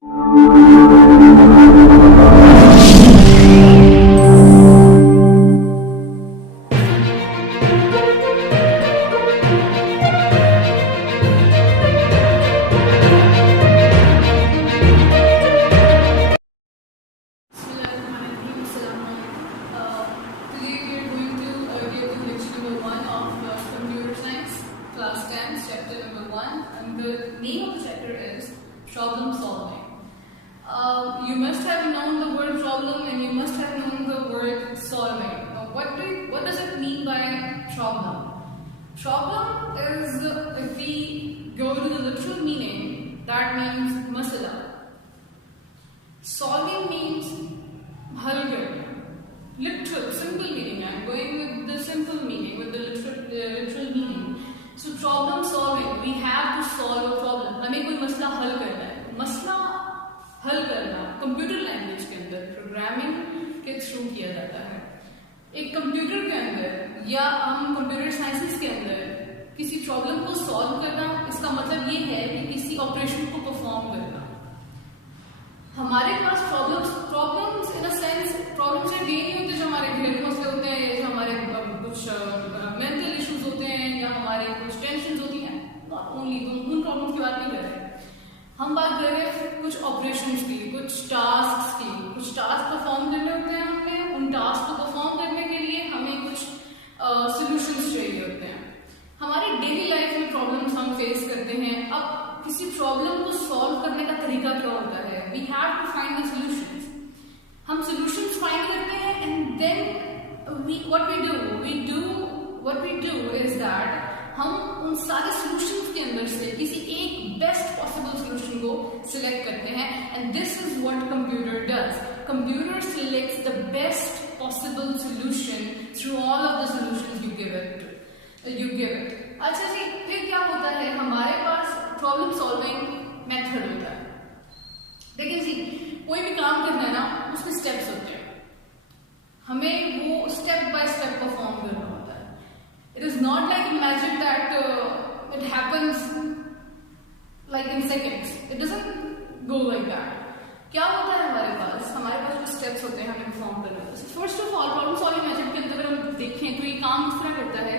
Problem solving. You must have known the word problem and you must have known the word solving. Now, what does it mean by problem? Problem is, if we go to the literal meaning, that means masala. Solving means hal karna. Literal, simple meaning. I'm going with the simple meaning, with the literal meaning. So problem solving, we have to solve a problem. हमें कोई मसला हल करना है. मसला हल करना computer language के अंदर प्रोग्रामिंग के थ्रू किया जाता है. एक कंप्यूटर के अंदर या हम कंप्यूटर साइंसेस के अंदर किसी प्रॉब्लम को सॉल्व करना, इसका मतलब ये है कि किसी ऑपरेशन को परफॉर्म करना. हमारे पास problems in a sense problems ये नहीं होते जो हमारे घरेलू मसले होते हैं, जो हमारे कुछ मेंटल इश्यूज होते हैं या हमारे कुछ टेंशन होती हैं. नॉट ओनली उन प्रॉब्लम्स की बात नहीं कर रहे. हम बात कर रहे हैं कुछ ऑपरेशंस की, कुछ टास्क की. कुछ टास्क परफॉर्म करने होते हैं हमें. उन टास्क को परफॉर्म करने के लिए हमें कुछ सॉल्यूशंस चाहिए होते हैं. हमारी डेली लाइफ में प्रॉब्लम्स हम फेस करते हैं. अब किसी प्रॉब्लम को सॉल्व करने का तरीका क्या होता है? We have to find the solutions. हम सॉल्यूशंस फाइंड करते हैं and then what we do is that हम उन सारे सॉल्यूशंस के अंदर से किसी एक बेस्ट पॉसिबल सॉल्यूशन को सिलेक्ट करते हैं. And this is what computer does. Computer selects the best possible solution through all of the solutions you give it. अच्छा जी, फिर क्या होता है? हमारे पास प्रॉब्लम सॉल्विंग मेथड होता है. देखिए जी, कोई भी काम करना है ना, उसके स्टेप्स होते हैं. हमें वो स्टेप बाय स्टेप परफॉर्म करना होता है. It is not like magic that it happens like in seconds. It doesn't go like that. क्या होता है हमारे पास जो स्टेप्स होते हैं हमें परफॉर्म करना होता है. First of all problem solving method के अंदर हम देखें तो ये काम किस तरह करता है.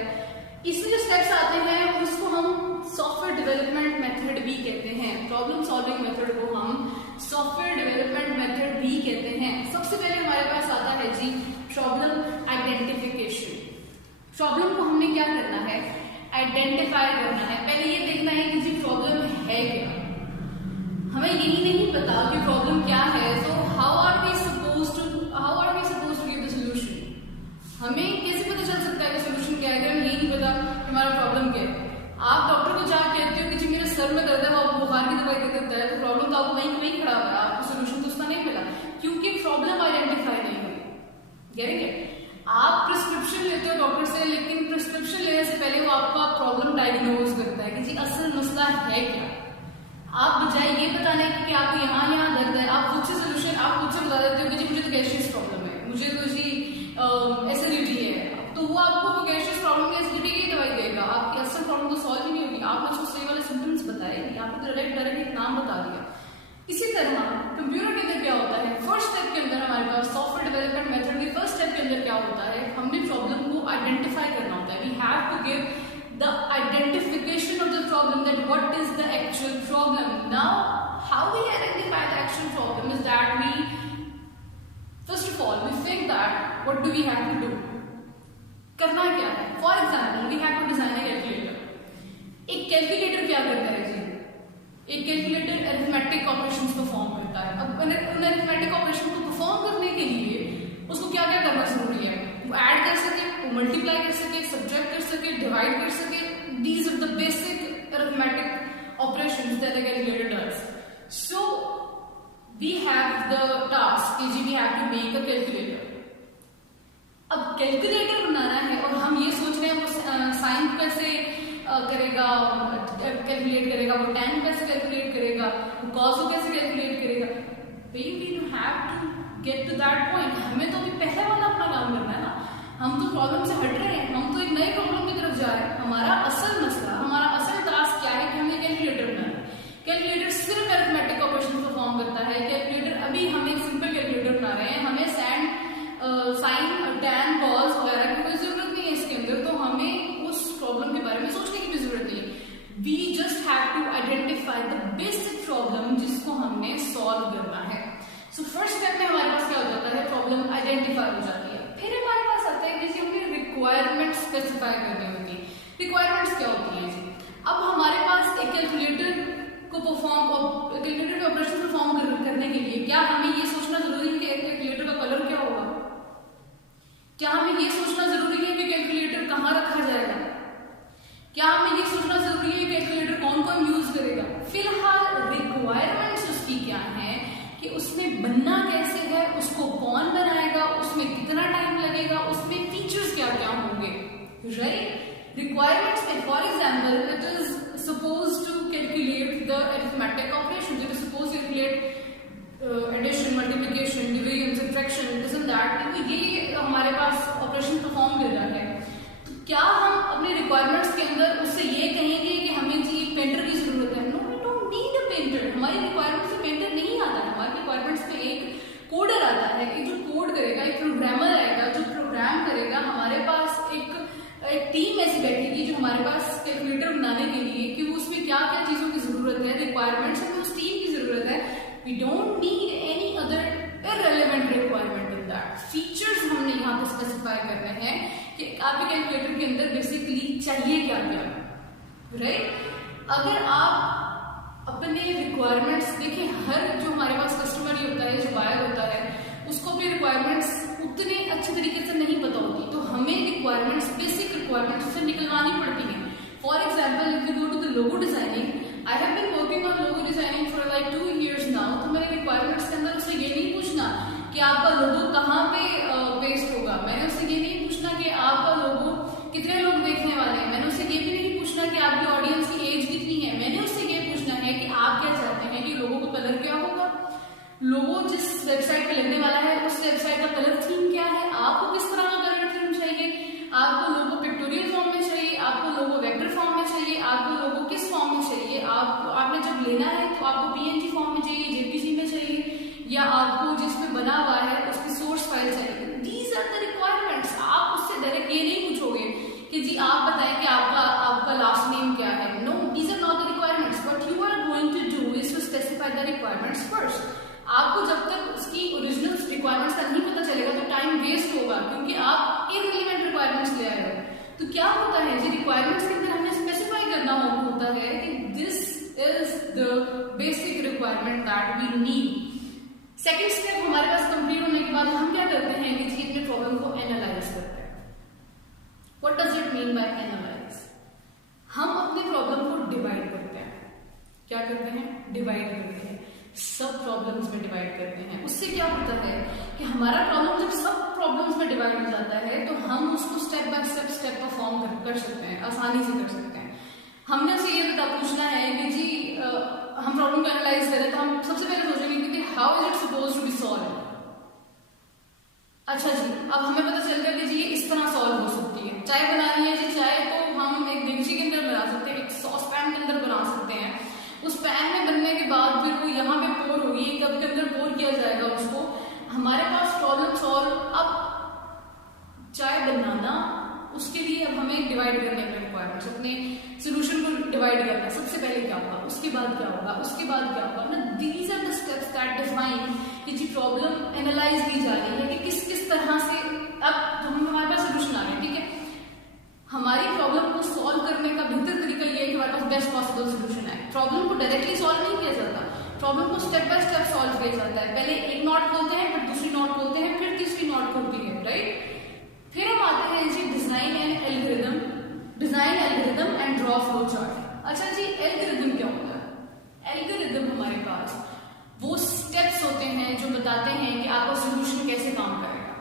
इसमें जो स्टेप्स आते हैं उसको हम सॉफ्टवेयर डेवलपमेंट मेथड भी कहते हैं. प्रॉब्लम सॉल्विंग मेथड को हम सॉफ्टवेयर डेवलपमेंट मेथड भी कहते हैं. सबसे पहले हमारे पास आता है जी प्रॉब्लम आइडेंटिफिकेशन. प्रॉब्लम को हमने क्या करना है? आइडेंटिफाई करना है. पहले ये देखना है कि जी प्रॉब्लम है क्या. हमें यही नहीं पता कि प्रॉब्लम क्या है, तो how are we suppose to give the solution. हमें कैसे पता चल सकता है कि सॉल्यूशन क्या है अगर हमें यही नहीं पता कि हमारा प्रॉब्लम क्या है. आप डॉक्टर को जाकर कहते हो कि जी मेरे सर में दर्द है, वो आपको बुखार की दवाई दे देता है, तो प्रॉब्लम तो आपको वहीं खड़ा हुआ है. आपको सॉल्यूशन तो उसका नहीं मिला क्योंकि प्रॉब्लम आइडेंटिफाई नहीं हुई. करेंगे आप प्रिस्क्रिप्शन लेते हो डॉक्टर से, लेकिन प्रिस्क्रिप्शन लेने से पहले वो आपका प्रॉब्लम डायग्नोज करता है कि जी असल मसला है क्या. आप बजाय ये बताने कि आपको यहाँ दर्द है, आप खुद से सोल्यूशन आप खुद से बता देते हो कि जी मुझे तो गैस्ट्रिक प्रॉब्लम है, मुझे तो जी एसिडिटी है. तो वो आपको वो गैस्ट्रिक प्रॉब्लम या एसिडिटी की दवाई देगा. आपकी असल प्रॉब्लम तो सॉल्व ही नहीं होगी. आपने उसको सही वाले सिम्टम्स बताए, यहाँ पे तो डायरेक्ट नाम बता दिया. इसी तरह कंप्यूटर के अंदर क्या होता है? फर्स्ट स्टेप के अंदर हमारे पास सॉफ्टवेयर डेवलपमेंट मेथड के फर्स्ट स्टेप के अंदर क्या होता है? हमने प्रॉब्लम को आइडेंटिफाई करना होता है. We have to give the identification of the problem, that what is the actual problem. Now how we identify the actual problem is that we first of all we think that what do we have to do. करना क्या है? For example, we have to design a calculator. एक calculator क्या करता है जी? एक calculator arithmetic operations perform करता है. अब उन अरिथमेटिक ऑपरेशन को परफॉर्म करने के लिए उसको क्या क्या करना जरूरी है? वो ऐड कर सके, वो मल्टीप्लाई कर सके, सब्ट्रैक्ट कर सके, डिवाइड कर सके. These are the basic arithmetic operations that a calculator does. So we have the task we have to make a calculator. अब कैलकुलेटर बनाना है और हम ये सोच रहे हैं वो साइन कैसे करेगा, कैलकुलेट करेगा, वो tan कैसे कैलकुलेट करेगा, वो cos को कैसे कैलकुलेट करेगा. We have to get to that point. हमें तो अभी पहले वाला अपना काम करना है ना. हम तो प्रॉब्लम से हट रहे हैं, हम तो एक नए प्रॉब्लम की तरफ जा रहे हैं. हमारा असल मसला, हमारा असल टास्क क्या है कि हमें कैलकुलेटर बनाना है. कैलकुलेटर सिर्फ अरिथमेटिक ऑपरेशन परफॉर्म करता स्पेसिफाई हो जाती है। फिर हमारे पास आता है कि हमें रिक्वायरमेंट स्पेसिफाई करनी होती है। रिक्वायरमेंट्स क्या होती हैं जी? अब हमारे पास एक कैलकुलेटर को कैलकुलेटर के ऑपरेशन परफॉर्म करने के लिए क्या हमें ये सोचना जरूरी है कि कैलकुलेटर का कलर क्या होगा? क्या हमें ये सोचना जरूरी है कि कैलकुलेटर कहाँ रखा जाएगा? क्या हमें ये सोचना जरूरी है कि कैलकुलेटर कौन कौन यूज करेगा? फिलहाल रिक्वायरमेंट्स उसकी क्या है कि उसमें बनना कैसे है, उसको कौन बनाएगा, उसमें कितना टाइम लगेगा, उसमें फीचर्स क्या क्या होंगे, राइट? Requirements में, for example, it is supposed to calculate the arithmetic operations. It is supposed to calculate addition, multiplication, division, subtraction, this and that. तो ये हमारे पास ऑपरेशन परफॉर्म कर रहा है। तो क्या हम अपने रिक्वायरमेंट्स के अंदर उससे ये कहेंगे कि हमें जी पेंटर की जरूरत है? No, we don't need a painter. हमारी रिक्वायरमेंट्स में पेंटर नहीं आता है। हमारी रिक्वायरमेंट्स में एक कोडर आता है, एक जो कोड करेगा, एक प्रोग्रामर आएगा जो प्रोग्राम करेगा। हमारे पास एक टीम ऐसी बैठेगी जो हमारे पास कैलकुलेटर बनाने के लिए कि उसमें क्या क्या चीजों की जरूरत है, रिक्वायरमेंट्स में उस टीम की जरूरत है। We don't need any other irrelevant requirement in that. Features हमने यहाँ पे स्पेसिफाई करने हैं कि आपके कैलकुलेटर के अंदर बेसिकली चाहिए क्या क्या, राइट? अगर आप अपने रिक्वायरमेंट्स देखें, हर जो हमारे पास कस्टमर ही होता है, जो बायर होता है, उसको भी रिक्वायरमेंट्स उतने अच्छे तरीके से नहीं पता होती, तो हमें रिक्वायरमेंट्स, बेसिक रिक्वायरमेंट्स उसे निकलवानी पड़ती हैं। For example, if you go to the logo designing, I have been working on logo designing for like 2 years now. तो मेरे रिक्वायरमेंट्स के अंदर उसे ये नहीं पूछना कि आपका लोगो कहाँ पे पेस्ट होगा, मैंने उससे ये नहीं पूछना कि आपका लोगो कितने लोग देखने वाले हैं, मैंने उससे ये भी नहीं पूछना कि आपकी ऑडियंस की एज कितनी है। मैंने उससे ये पूछना है कि आप क्या चाहते हैं कि लोगों का कलर क्या होगा, लोगो जिस वेबसाइट पे लगने वाला है उस वेबसाइट का कलर थीम क्या है, आपको किस तरह का कलर थीम चाहिए, आपको लोगो पिक्टोरियल फॉर्म में चाहिए, आपको लोगो वेक्टर फॉर्म में चाहिए, आपको लोगो किस फॉर्म में चाहिए, आपने जब लेना है तो आपको PNG फॉर्म में चाहिए, JPG में चाहिए, या आपको जिसमें बना हुआ है उसकी सोर्स फाइल चाहिए। These are the requirements. आप उससे डायरेक्ट ये नहीं पूछोगे कि जी आप बताएं कि आपका लास्ट नेम क्या है। No, these are not the requirements. What you are going to do is to specify the requirements first. आपको जब तक उसकी ओरिजिनल रिक्वायरमेंट्स का नहीं पता चलेगा तो टाइम वेस्ट होगा, क्योंकि आप इररिलेवेंट रिक्वायरमेंट्स ले आए हो। तो क्या होता है जी, रिक्वायरमेंट्स के अंदर हमें स्पेसिफाई करना होता है कि this is the basic requirement that we need. Second step हमारे पास कंप्लीट होने के बाद हम क्या करते हैं कि जी अपने प्रॉब्लम को एनालाइज करते हैं। What does it mean bye analyse? हम अपने प्रॉब्लम को डिवाइड करते हैं। क्या करते हैं? डिवाइड करते हैं, सब प्रॉब्लम्स में डिवाइड करते हैं। उससे क्या होता है कि हमारा प्रॉब्लम जब सब प्रॉब्लम्स में डिवाइड हो जाता है तो हम उसको स्टेप बाय स्टेप परफॉर्म कर सकते हैं, आसानी से कर सकते हैं। हमने उसे ये पूछना है कि जी हम प्रॉब्लम को एनालाइज करें तो हम सबसे पहले सोचेंगे कि how is it suppose to be solve. अच्छा जी, अब हमें पता चल गया कि जी ये इस तरह सॉल्व हो सकती है। चाय बनानी है जी, चाय को हम एक डेगची के अंदर बना सकते हैं, एक सॉस पैन के अंदर बना सकते हैं। उस पैन में बनने के बाद फिर वो यहाँ पे पोर होगी, कप के अंदर पोर किया जाएगा उसको। हमारे पास प्रॉब्लम सॉल्व। अब चाय बनाना, उसके लिए अब हमें डिवाइड करने के रिक्वायरमेंट्स, अपने सोल्यूशन को डिवाइड करना है। सबसे पहले क्या होगा, उसके बाद क्या होगा, उसके बाद क्या होगा ना। These are the steps that define कि जी प्रॉब्लम एनालाइज की जा रही है कि किस किस तरह से। अब जो हमारे पास सोल्यूशन आ रहे हैं, ठीक है, हमारी प्रॉब्लम को सॉल्व करने का बेहतर तरीका ये है कि हमारे पास बेस्ट पॉसिबल सोल्यूशन है। प्रॉब्लम को डायरेक्टली सॉल्व नहीं किया जाता, प्रॉब्लम को स्टेप बाय स्टेप सॉल्व किया जाता है। पहले एक नॉट खोलते हैं, फिर दूसरी नॉट खोलते हैं, फिर तीसरी नॉट खोलती है, राइट। फिर हम आते हैं जी design and algorithm and draw flow chart. अच्छा जी, एल्गोरिथम क्या होता है? एल्गोरिथम हमारे पास वो स्टेप्स होते हैं जो बताते हैं कि आपका सोल्यूशन कैसे काम करेगा।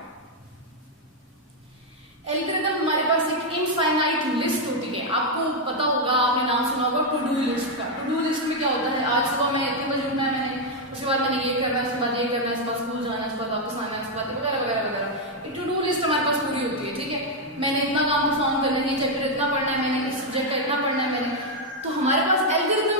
एल्गोरिथम हमारे पास एक इनफाइनाइट लिस्ट होती है। आपको पता होगा, आपने नाम सुना होगा टू डू लिस्ट का। टू डू लिस्ट में क्या होता है, आज सुबह मैं इतने बजे उठना है, मैंने उसके बाद मैंने ये करना है, उसके बाद ये करना है, उसके बाद स्कूल जाना है, उसके बाद वापस आना है, उसके बाद वगैरह वगैरह वगैरह। टू डू लिस्ट हमारे पास पूरी होती है, ठीक है। मैंने इतना काम परफॉर्म करना है, चैप्टर इतना पढ़ना है, मैंने इस सब्जेक्ट का इतना पढ़ना है, मैंने। तो हमारे पास algorithm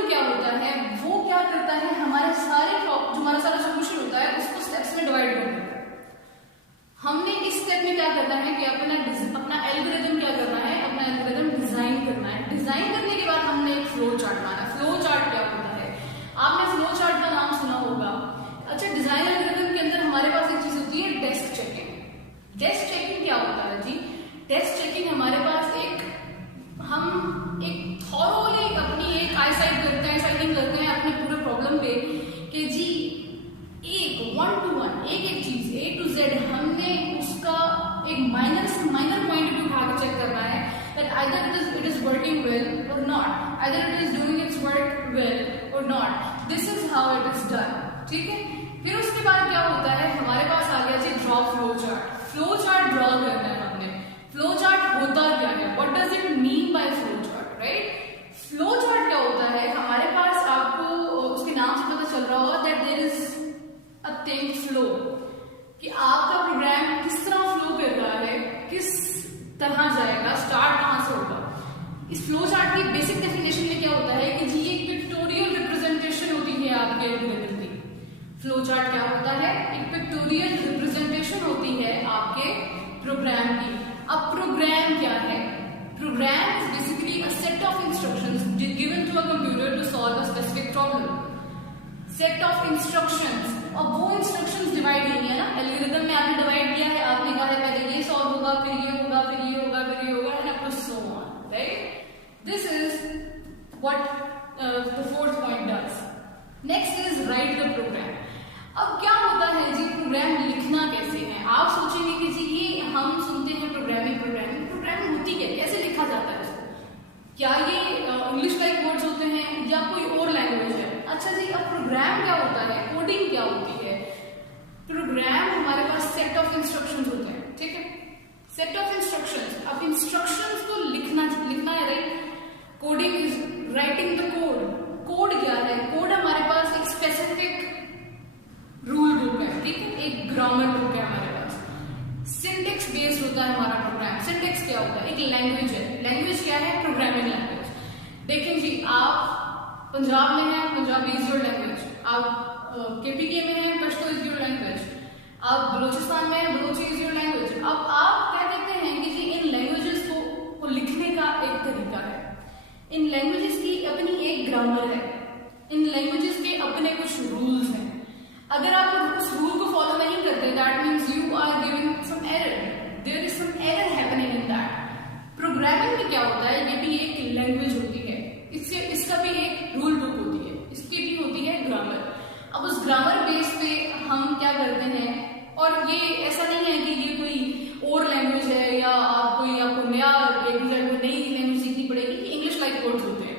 is how it is done, ठीक है। फिर उसके बाद क्या होता है, हमारे पास आ गया जी draw flow chart. Flow chart draw करना है हमने। फ्लो चार्ट होता क्या है, what does it mean by flow chart, right. Flow chart क्या होता है, हमारे पास आपको उसके नाम से पता चल रहा होगा that there is a thing flow, कि आपका प्रोग्राम किस तरह फ्लो कर रहा है, किस तरह जाएगा, स्टार्ट कहां से होगा। इस फ्लो चार्ट की बेसिक डेफिनेशन में क्या होता है कि जी एक पिक्टोरियल रिप्रेजेंटेशन होती है आपके एल्गोरिथम की। फ्लो चार्ट क्या होता है, एक पिक्टोरियल रिप्रेजेंटेशन होती है आपके प्रोग्राम की। अब प्रोग्राम क्या है, program is basically a set of instructions given to a computer to solve a specific problem. Set of instructions, और वो इंस्ट्रक्शंस डिवाइड नहीं है ना, एल्गोरिथम में आपने डिवाइड किया है, आपने कहा है पहले ये सॉल्व होगा, फिर ये होगा, फिर ये होगा, फिर ये होगा, and up to so on, right. This is what the fourth point does. Next is write the program. अब क्या होता है जी, प्रोग्राम लिखना कैसे है। आप सोचेंगे कि जी ये हम सुनते हैं प्रोग्रामिंग, प्रोग्रामिंग होती है, कैसे लिखा जाता है इसको, क्या ये इंग्लिश लाइक वर्ड्स होते हैं या कोई और लैंग्वेज है। अच्छा जी, अब प्रोग्राम क्या होता है, कोडिंग क्या होती है। प्रोग्राम हमारे पास सेट ऑफ इंस्ट्रक्शंस होते हैं, ठीक है, सेट ऑफ इंस्ट्रक्शंस। अब इंस्ट्रक्शंस को लिखना है, right. Coding is writing the code. Code क्या है, कोड हमारे पास एक स्पेसिफिक रूल बुक है, ठीक है, एक ग्रामर बुक है हमारे पास। सिंटेक्स बेस्ड होता है हमारा प्रोग्राम। सिंटेक्स क्या होता है, एक लैंग्वेज है। लैंग्वेज क्या है, प्रोग्रामिंग लैंग्वेज। देखिए जी, आप पंजाब में हैं, पंजाबी इज योर लैंग्वेज। आप केपीके में हैं, पश्तो इज योर लैंग्वेज। आप बलोचिस्तान में हैं, बलोची इज योर लैंग्वेज। अब आप क्या कहते हैं कि जी इन लैंग्वेजेस को लिखने का एक तरीका है, इन लैंग्वेजेस की अपनी एक ग्रामर है, इन लैंग्वेजेस के अपने कुछ रूल्स हैं। अगर आप उस रूल को फॉलो नहीं करते, that means you are giving some error, there is some error happening in that. Programming में क्या होता है, ये भी एक लैंग्वेज होती है, इसका भी एक रूल बुक होती है, इसकी भी होती है ग्रामर। अब उस ग्रामर बेस पे हम क्या करते हैं, और ये ऐसा नहीं है कि ये कोई और लैंग्वेज है या आपको नया एक नई लैंग्वेज सीखनी पड़ेगी। ये इंग्लिश लाइक वर्ड्स होते हैं।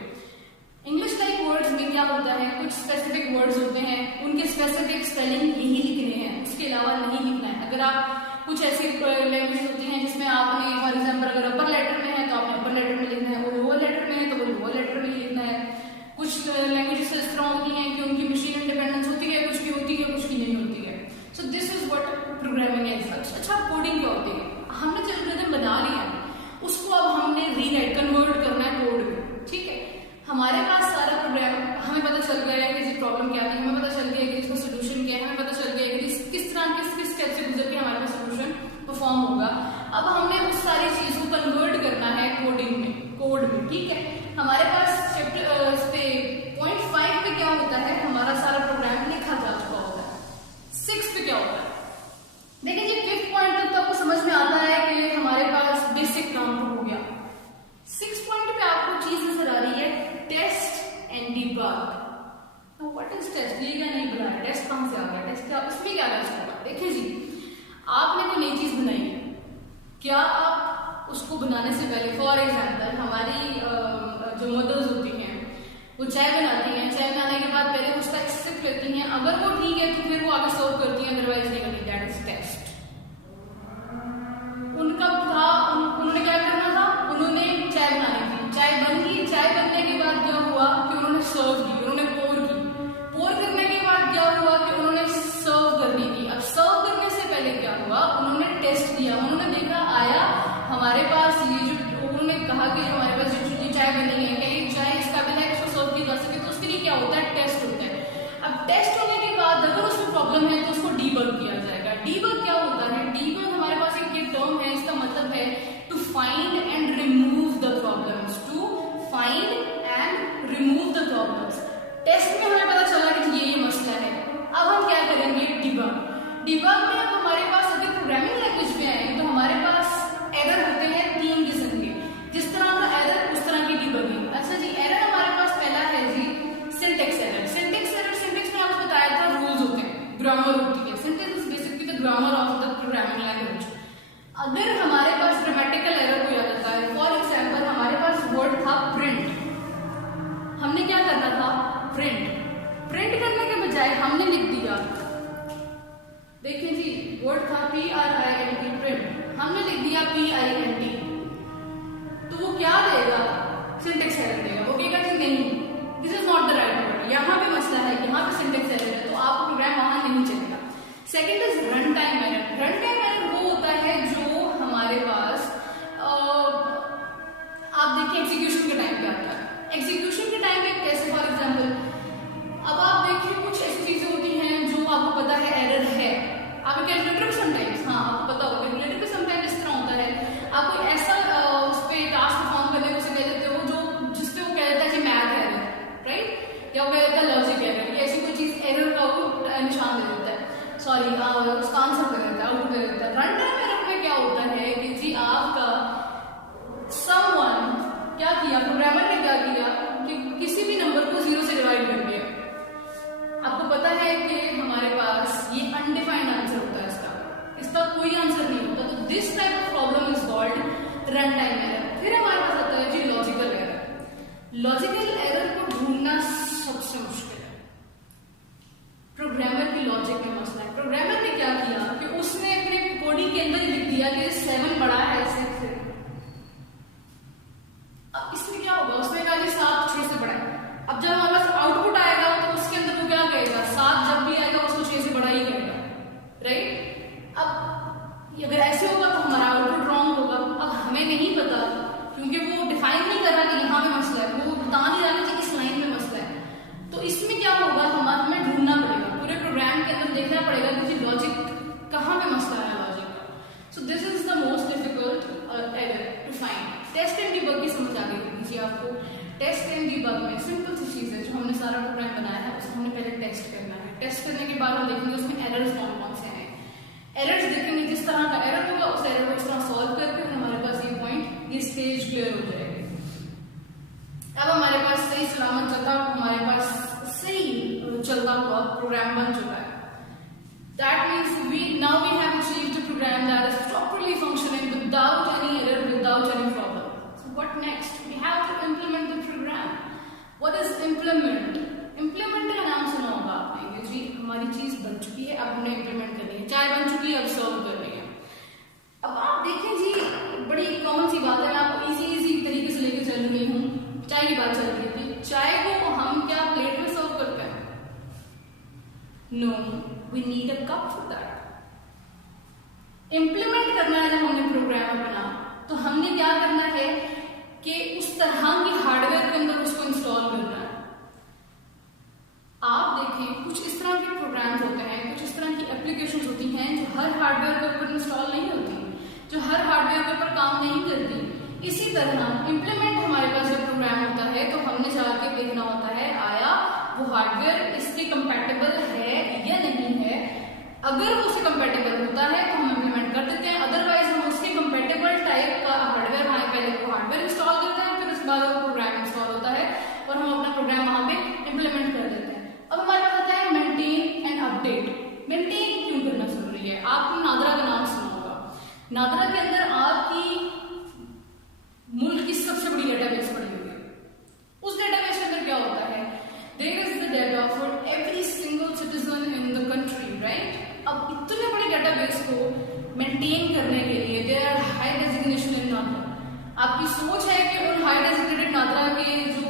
इंग्लिश लाइक वर्ड्स में क्या होता है, कुछ स्पेसिफिक वर्ड्स होते हैं, उनके स्पेसिफिक स्पेलिंग यही लिखने हैं, उसके अलावा नहीं लिखना है। अगर आप कुछ ऐसी लैंग्वेज होती हैं जिसमें आपने फॉर एग्जाम्पल अगर अपर लेटर में है तो आपने अपर लेटर में लिखना है, और लोअर लेटर में है तो वो लोअर लेटर में लिखना है। कुछ लैंग्वेजेस इस तरह होती हैं कि उनकी मशीन इंडिपेंडेंस होती है, कुछ की होती है, कुछ की नहीं होती है। सो this is what programming is. अच्छा, कोडिंग क्या होती है, हमने जो एल्गोरिथम बना लिया उसको अब हमने रीराइट कन्वर्ट करना है कोड में, ठीक है। हमारे पास सारा प्रोग्राम, हमें पता चल गया है कि प्रॉब्लम क्या थी, हमें पता चल गया है कि इसका सोल्यूशन क्या है, हमें पता चल गया है कि किस तरह किस स्टेप से गुजर के हमारे पास सोल्यूशन परफॉर्म होगा। अब हमने उस सारी चीज को कन्वर्ट करना है कोडिंग में, कोड में, ठीक है। हमारे पास चैप्टर पे पॉइंट 5 पे क्या होता है, हमारा सारा प्रोग्राम लिखा जा चुका होता है। 6 पे क्या होता है, देखिए जी 5th पॉइंट तक तो आपको समझ में आता है कि हमारे पास बेसिक काम हो गया। 6th पॉइंट पे आपको चीज नजर आ रही है, test and debug. Now what is test, ये क्या नहीं बना है, टेस्ट कहां से आ गया, टेस्ट क्या, इसमें क्या टेस्ट होगा। देखिए जी, आपने कोई नई चीज बनाई है, क्या आप उसको बनाने से पहले, फॉर एग्जाम्पल हमारी जो मदर्स होती हैं वो चाय बनाती हैं, चाय बनाने के बाद पहले उसका एक सिप लेती हैं, अगर वो ठीक है तो फिर वो आगे सर्व करती हैं, अदरवाइज नहीं करती। That is test. उनका था, उन्होंने क्या करना था, उन्होंने चाय बनानी थी, चाय बन गई, चाय बनने के बाद क्या हुआ कि उन्होंने सर्व की, उन्होंने पोर की, पोर करने के बाद क्या हुआ कि उन्होंने सर्व करनी थी। अब सर्व करने से पहले क्या हुआ, उन्होंने टेस्ट किया, उन्होंने देखा आया हमारे पास ये जो, उन्होंने कहा कि हमारे पास जो चाय बनी है, क्या ये चाय इस काबिल है इसको सर्व की जा सके, तो उसके लिए क्या होता है, टेस्ट होता है। अब टेस्ट होने के बाद अगर उसमें प्रॉब्लम है तो उसको डीबग किया जाएगा। डीबग क्या होता है, डीबग हमारे पास एक ये टर्म है, इसका मतलब है to find and remove the problems, to find and remove the problems. Test में हमें पता चला कि ये मसला है, अब हम क्या करेंगे, डीबग। डीबग में अब हमारे पास अगर प्रोग्रामिंग लैंग्वेज में आए तो हमारे पास एरर होते हैं 3 किस्म के, जिस तरह का एरर उस तरह की डीबगिंग। अच्छा जी, एरर हमारे पास पहला है जी syntax error. Syntax error, syntax में आपको बताया था रूल्स होते हैं, ग्रामर होती है। Syntax is basically the grammar of the programming language. अगर हमारे पास ग्रामेटिकल एरर कोई आ जाता है, फॉर एग्जाम्पल हमारे पास वर्ड था प्रिंट, हमने क्या करना था, प्रिंट। प्रिंट करने second is run time error. Run time error वो होता है जो हमारे पास आप देखिए एग्जीक्यूशन के टाइम पे आता है। एग्जीक्यूशन के टाइम पे कैसे, फॉर एग्जाम्पल अब आप देखिए कुछ ऐसी चीजें होती हैं जो आपको पता है एरर है, आपको कैलकुलेटर पे समटाइम्स, हाँ आपको पता होगा कैलकुलेटर पे समटाइम्स इस तरह होता है, आप कोई ऐसा उस पे टास्क परफॉर्म करने को कह देते हो जो जिसपे वो कह देता है कि मैथ एरर, राइट, या वो कह देता है लॉजिक एरर, या ऐसी कोई चीज एरर का वो निशान दे देता है, सॉरी उसका आंसर दे देता है, आउटपुट दे देता है। रन टाइम एरर में क्या होता है कि जी आपका समवन क्या किया, प्रोग्रामर ने क्या किया कि किसी भी नंबर को 0 से डिवाइड कर दिया। आपको पता है कि हमारे पास ये अनडिफाइंड आंसर होता है, इसका कोई आंसर नहीं होता, तो this type of problem is called run time error. फिर हमारे पास आता है जी लॉजिकल एरर। लॉजिकल एरर को ढूंढना सबसे मुश्किल है, प्रोग्रामर की लॉजिक में मसला है। प्रोग्रामर ने क्या किया कि उसने अपने कोडिंग के अंदर लिख दिया कि 7 बड़ा है 6 से। अब इसमें क्या होगा, उसने कहा कि 7 6 से बड़ा है। अब जब हमारे पास आउटपुट आएगा तो उसके अंदर वो क्या कहेगा, 7 जब भी आएगा उसको 6 से बड़ा ही कहेगा, राइट। अब अगर ऐसे होगा तो हमारा आउटपुट रॉन्ग होगा। अब हमें नहीं पता क्योंकि वो डिफाइन नहीं कर रहा कि यहाँ पे मसला है, वो बता नहीं रहा कि इस लाइन में मसला है। तो इसमें क्या होगा, हमें ढूंढना पड़ेगा, पूरे प्रोग्राम के अंदर देखना पड़ेगा कि लॉजिक कहाँ पे मसला है लॉजिक का। So this is the most difficult error to find. Test and debug की समझ आ गई होगी आपको। टेस्ट एंड डीबग में सिंपल सी चीज है, जो हमने सारा प्रोग्राम बनाया है उसको हमने पहले टेस्ट करना है। टेस्ट करने के बाद हम देखेंगे उसमें एरर्स कौन कौन से हैं। एरर्स देखेंगे, जिस तरह का एरर होगा उस एरर को इस तरह सॉल्व करके हमारे पास ये पॉइंट, ये स्टेज क्लियर हो जाएगी। अब हमारे पास सही सलामत चलता, हमारे पास सही चलता हुआ प्रोग्राम बन चुका है। That means we have achieved a program that is properly functioning without any error, without any problem. So what next? We have to implement the program. What is implement? Implement का नाम सुना होगा आपने, जी हमारी चीज बन चुकी है, अब हमने इम्प्लीमेंट करनी है, चाय बन चुकी है अब सर्व करनी है। अब आप देखें जी, बड़ी कॉमन सी बात है, मैं आपको इजी तरीके से लेके चल रही हूँ। चाय की बात चल रही थी, चाय को हम क्या प्लेट में सर्व करते हैं? No, we need a cup for that. Implement करना है जब हमने प्रोग्राम अपना, तो हमने क्या करना है कि उस तरह की हार्डवेयर के अंदर उसको इंस्टॉल करना है। आप देखें कुछ इस तरह के प्रोग्राम्स होते हैं, कुछ इस तरह की एप्लीकेशंस होती हैं जो हर हार्डवेयर के ऊपर इंस्टॉल नहीं होती, जो हर हार्डवेयर के ऊपर काम नहीं करती। इसी तरह इम्प्लीमेंट हमारे पास जब प्रोग्राम होता है तो हमने जाके देखना होता है आया वो हार्डवेयर इसके कंपैटिबल है या नहीं है। अगर वो उससे कंपैटिबल होता है तो हम इम्प्लीमेंट कर देते हैं, अदरवाइज हम उसके कंपैटिबल टाइप का हार्डवेयर पहले वो हार्डवेयर इंस्टॉल करते हैं, फिर उसके बाद वो प्रोग्राम इंस्टॉल होता है और हम अपना प्रोग्राम वहां पे इम्प्लीमेंट कर देते हैं। अब हमारे पास आता है मेंटेन एंड अपडेट। मेंटेन क्यों करना जरूरी है? आपने नादरा का नाम सुना होगा। नादरा के अंदर आपकी मुल्क की सबसे बड़ी डेटाबेस पड़ी हुई है। उस डेटाबेस के अंदर क्या होता है? There is the data for every single citizen in the country, right. अब इतने बड़े डेटाबेस को मेंटेन करने के लिए there are high designation in NADRA. आपकी सोच है कि उन हाई डेजिग्नेटेड नादरा के जो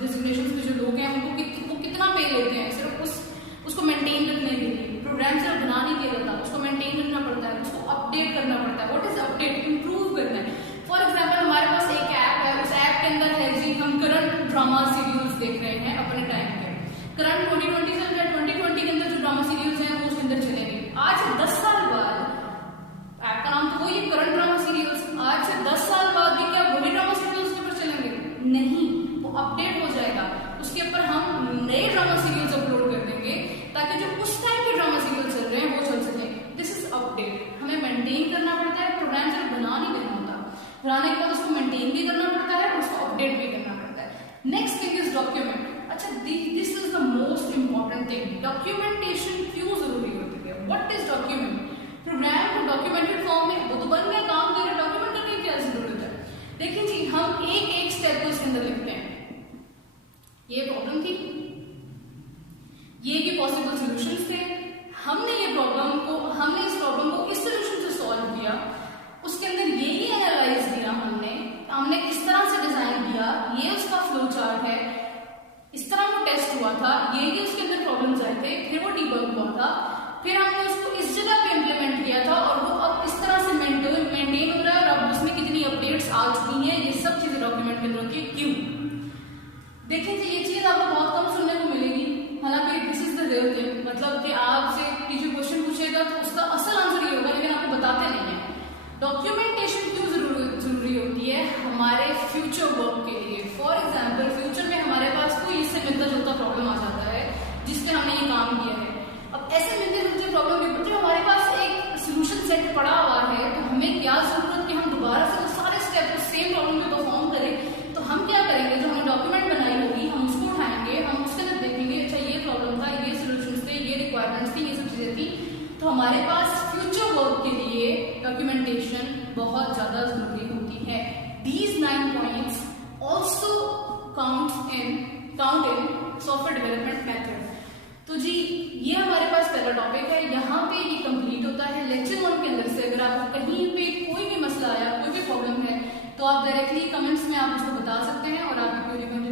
डेजिग्नेशन के जो लोग हैं उनको कितना पे लेते हैं सिर्फ उसको मेंटेन रखने के लिए? प्रोग्राम सिर्फ बना नहीं किया जाता, उसको मेंटेन करना पड़ता है, उसको अपडेट करना पड़ता है। What is update? इंप्रूव करना है। फॉर एग्जाम्पल हमारे पास एक ऐप है, उस ऐप के अंदर है जी हम करंट ड्रामा सीरियल्स देख रहे हैं अपने टाइम पे। करंट 2020 चल रहा है, 2020 के अंदर जो ड्रामा सीरियल्स हैं वो उसके अंदर चलेंगे। आज से 10 साल बाद, ऐप का नाम तो वही करंट ड्रामा सीरियल्स, आज से 10 साल बाद भी क्या वही ड्रामा सीरियल्स के ऊपर चलेंगे? नहीं, वो अपडेट हो जाएगा, उसके ऊपर हम नए ड्रामा सीरियल्स अपलोड कर देंगे ताकि जो उस टाइम के ड्रामा सीरियल चल रहे हैं वो चल सके। This is update. हमें मेंटेन करना पड़ता है, प्रोग्राम सिर्फ बना नहीं देना होता, बनाने के बाद उसको मेंटेन भी करना पड़ता है और उसको अपडेट भी करना पड़ता है। Next thing is document. अच्छा, this is the most important thing. Documentation क्यों जरूरी होती है? What is document? प्रोग्राम को डॉक्यूमेंटेड फॉर्म में वो तो बन गया, काम कर रहे, डॉक्यूमेंट करने की क्या जरूरत है? देखिए जी, हम एक स्टेप को इसके अंदर लिखते हैं। ये प्रॉब्लम थी, ये भी पॉसिबल सॉल्यूशंस थे, हमने इस प्रॉब्लम को इस सॉल्यूशन से सॉल्व किया, उसके अंदर ये एनालाइज किया हमने इस तरह से डिजाइन किया, ये उसका फ्लो चार्ट है, इस तरह वो टेस्ट हुआ था, ये उसके अंदर प्रॉब्लम्स आए थे, फिर वो डीबग हुआ था, फिर देखिए जी, ये चीज आपको बहुत कम सुनने को मिलेगी, हालांकि this is the real thing. मतलब कि आपसे टीचर क्वेश्चन पूछेगा तो उसका असल आंसर ये होगा, लेकिन आपको बताते नहीं है। डॉक्यूमेंटेशन क्यों जरूरी होती है? हमारे फ्यूचर वर्क के लिए। फॉर एग्जाम्पल, फ्यूचर में हमारे पास कोई इससे मिलता जुलता प्रॉब्लम आ जाता है जिसपे हमने ये काम किया है। अब ऐसे मिलते जुलते प्रॉब्लम के बच्चे हमारे पास एक सोल्यूशन सेट पड़ा हुआ है, तो हमें क्या जरूरत कि हम दोबारा से सारे स्टेप सेम प्रॉब्लम में परफॉर्म करें। तो हम क्या करेंगे, जो हमने डॉक्यूमेंट बनाई होगी हम उसको उठाएंगे, हम उसके अंदर देखेंगे अच्छा ये प्रॉब्लम था, ये सोल्यूशन थे, ये रिक्वायरमेंट्स थी, ये सब चीजें थी। तो हमारे पास फ्यूचर वर्क के लिए डॉक्यूमेंटेशन बहुत ज्यादा जरूरी होती है। These 9 points also count in software development method. तो जी ये हमारे पास पहला टॉपिक है, यहाँ पे ये कंप्लीट होता है। लेक्चर 1 के अंदर से अगर आपको कहीं पे कोई भी मसला आया, कोई भी प्रॉब्लम है, तो आप डायरेक्टली कमेंट्स में आप उसको बता सकते हैं और आपकी क्वेरी को